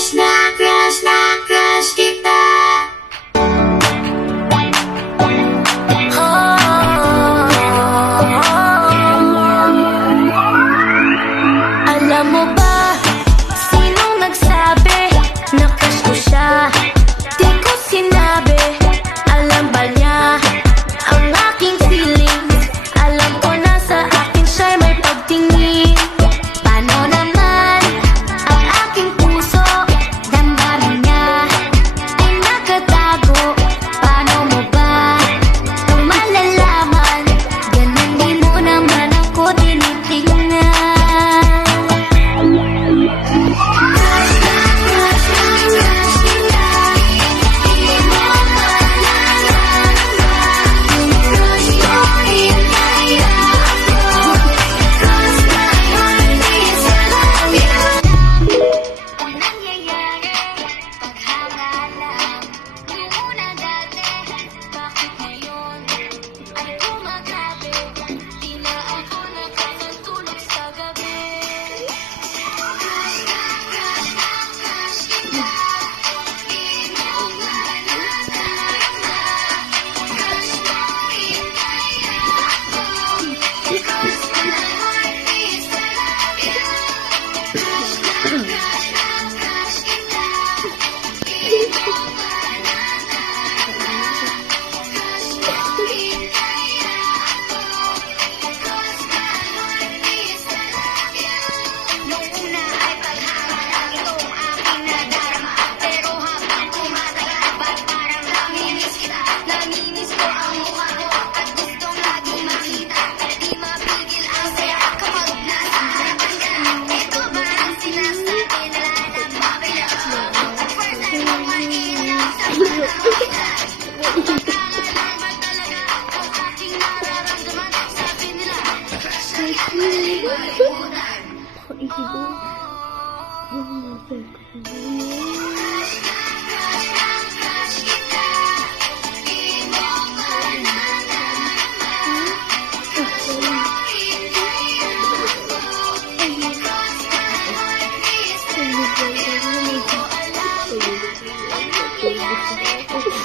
crush kita. Alam mo ba, sinong nagsabi na crush ko siya? Di ko sinabi, alam ba niya ang aking feelings? Alam ko na sa akin siya'y may pagtingin. Paano naman ang aking puso? Damdamin niya ay nakatago. Paano mo ba kung malalaman? Ganun di mo naman ako tinitingnan.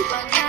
Pag